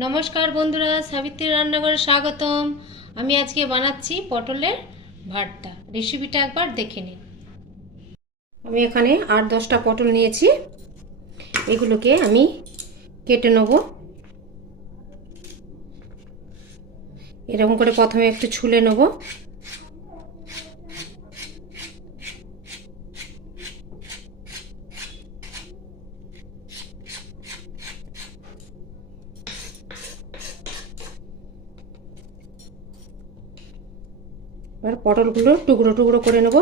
নমস্কার বন্ধুরা, সাবিত্রী রান্নাঘরে স্বাগতম। আমি আজকে বানাচ্ছি পটলের ভর্তা। রেসিপিটা একবার দেখে নিন। আমি এখানে 8-10টা পটল নিয়েছি। এগুলোকে আমি কেটে নেব। এরকম করে প্রথমে একটু ছুলে নেব। এবার পটলগুলো টুকরো টুকরো করে নেব।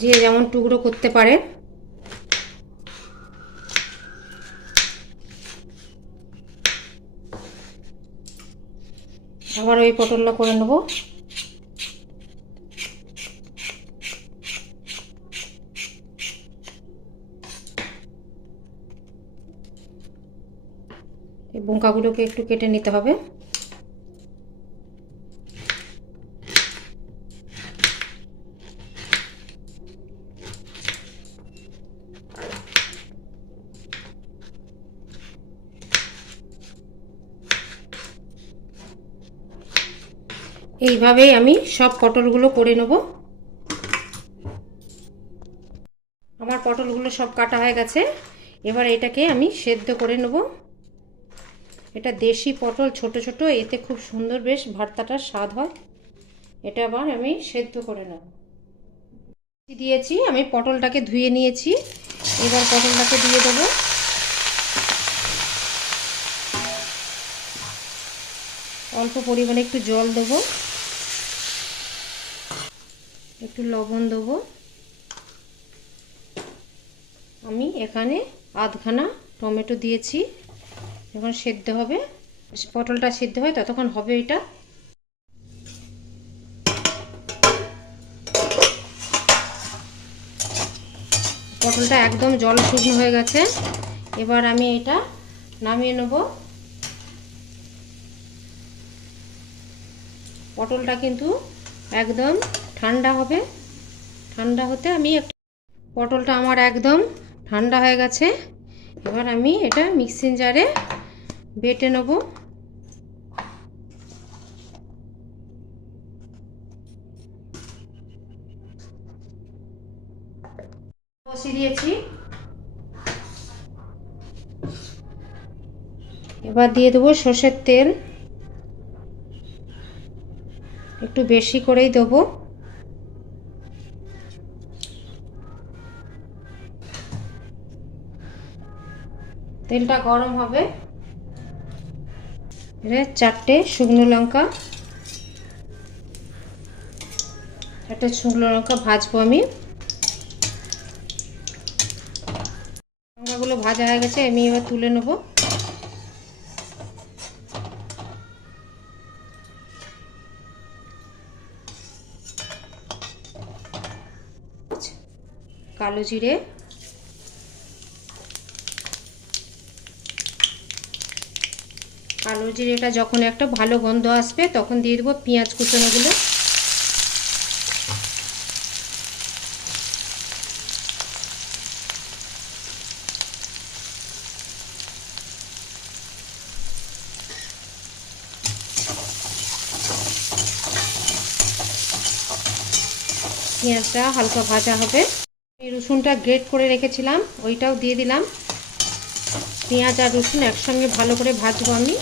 যে যেমন টুকরো করতে পারে। আবার ওই পটলটা করে নেব। এই বোঁকাগুলোকে একটু কেটে নিতে হবে। এইভাবেই আমি সব পটলগুলো করে নেব। আমার পটলগুলো সব কাটা হয়ে গেছে। এবার এটাকে আমি সেদ্ধ করে নেব। এটা দেশি পটল, ছোট ছোট, এতে খুব সুন্দর বেশ ভর্তাটার স্বাদ হয়। এটা আবার আমি সেদ্ধ করে নেব। দিয়েছি, আমি পটলটাকে ধুয়ে নিয়েছি। এবার পটলটাকে দিয়ে দেবো। অল্প পরিমাণে একটু জল দেবো, একটু লবণ দেবো। আমি এখানে আধখানা টমেটো দিয়েছি। এখন সেদ্ধ হবে, পটলটা সেদ্ধ হয় ততক্ষণ হবে এটা। পটলটা একদম জল শুকনো হয়ে গেছে। এবার আমি এটা নামিয়ে নেব। পটলটা কিন্তু একদম ঠান্ডা হবে। ঠান্ডা হতে আমি পটলটা আমার একদম ঠান্ডা হয়ে গেছে। এবার আমি এটা মিক্সিং জারে বেটে নেব। বসিয়ে দিয়েছি। এবার দিয়ে দেবো সর্ষের তেল, একটু বেশি করেই দেবো। তেলটা গরম হবে। এবার 4টে শুকনো লঙ্কা, 4টে শুকনো লঙ্কা ভাজবো আমি। লঙ্কাগুলো ভাজা হয়ে গেছে, আমি এবার তুলে নেব। কালো জিরে, কালো জিরেটা যখন একটা ভালো গন্ধ আসবে তখন দিয়ে দেবো পেঁয়াজ কুচনোগুলো। পেঁয়াজটা হালকা ভাজা হবে। রসুনটা গ্রেট করে রেখেছিলাম, ওইটাও দিয়ে দিলাম। পেঁয়াজ আর রসুন একসঙ্গে ভালো করে ভাজবো আমি।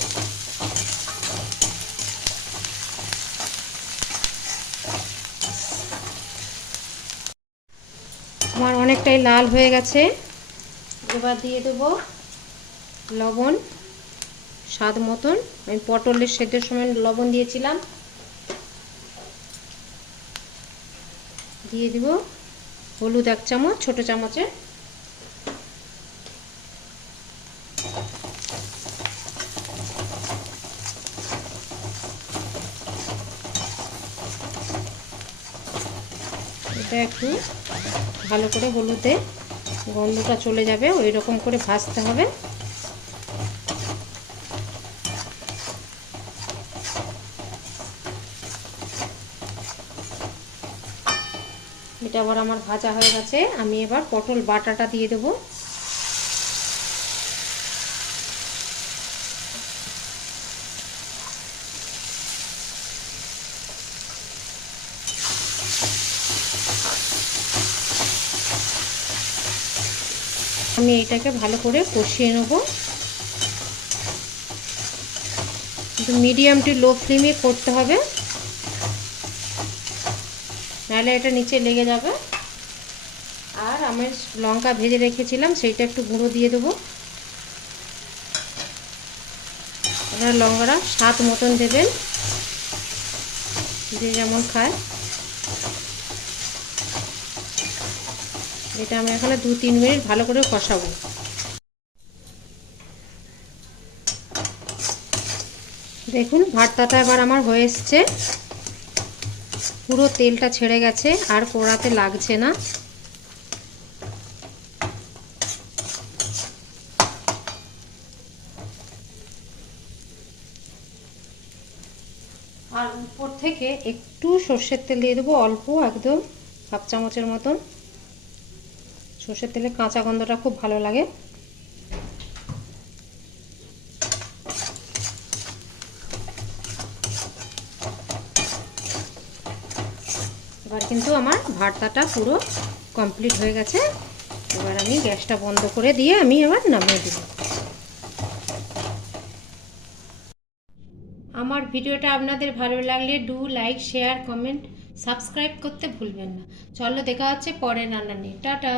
আমার অনেকটাই লাল হয়ে গেছে। এবার দিয়ে দেবো লবণ স্বাদ মতন। আমি পটলের সেদ্ধের সময় লবণ দিয়েছিলাম। দিয়ে দিব হলুদ 1 চামচ, ছোট চামচে। এটা একটু ভালো করে হলুদে গন্ধটা চলে যাবে, ওই রকম করে ভাজতে হবে। এটা আবার আমার ভাজা হয়ে গেছে। আমি এবার পটল বাটাটা দিয়ে দেবো। আমি এটাকে ভালো করে কষিয়ে নেব। কিন্তু মিডিয়াম টু লো ফ্লেমে করতে হবে, নাহলে এটা নিচে লেগে যাবে। আর আমি লঙ্কা ভেজে রেখেছিলাম সেইটা একটু গুঁড়ো দিয়ে দেবো। আপনারা লঙ্কাটা স্বাদ মতন দেবেন, যে যেমন খায়। এটা আমি এখানে 2-3 মিনিট ভালো করে কষাবো। দেখুন ভর্তাটা এবার আমার হয়ে এসছে, পুরো তেলটা ছেড়ে গেছে, আর কড়াতে লাগছে না। আর উপর থেকে একটু সর্ষের তেল দিয়ে দেবো, অল্প, একদম হাফ চামচের মতন। সর্ষের তেলে কাঁচা গন্ধটা খুব ভালো লাগে। এবার কিন্তু আমার ভর্তাটা পুরো কমপ্লিট হয়ে গেছে। এবার আমি গ্যাসটা বন্ধ করে দিয়ে আমি এবার নামিয়ে দেব। আমার ভিডিওটা আপনাদের ভালো লাগলে do like, share, comment, subscribe করতে ভুলবেন না। চলো দেখা হচ্ছে পরের রান্না নিয়ে। টাটা।